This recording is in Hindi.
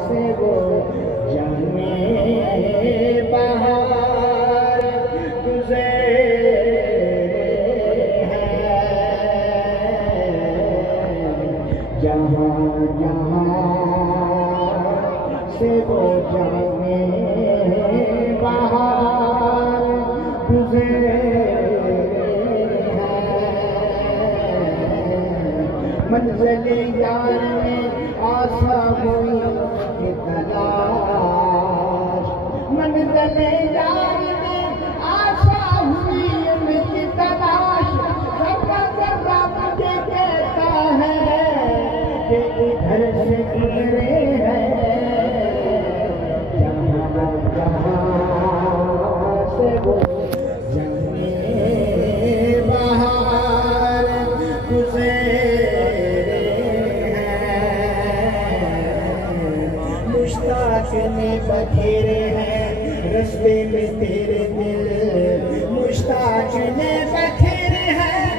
से वो जाने बहार गुज़रे हैं। जहाँ जहाँ से वो जाने बहार गुज़रे मंज़िल यार में आशा हुई कि तलाश, मंज़िल यार में आशा हुई उनकी तलाश। ज़रा ज़रा मुझे कहता है कि इधर से गुज़रे हैं। जहाँ जहाँ से वो जाने बहार गुज़रे मुश्ताक ने बखेरे हैं रस्ते में तेरे दिल, मुश्ताक ने बखेरे हैं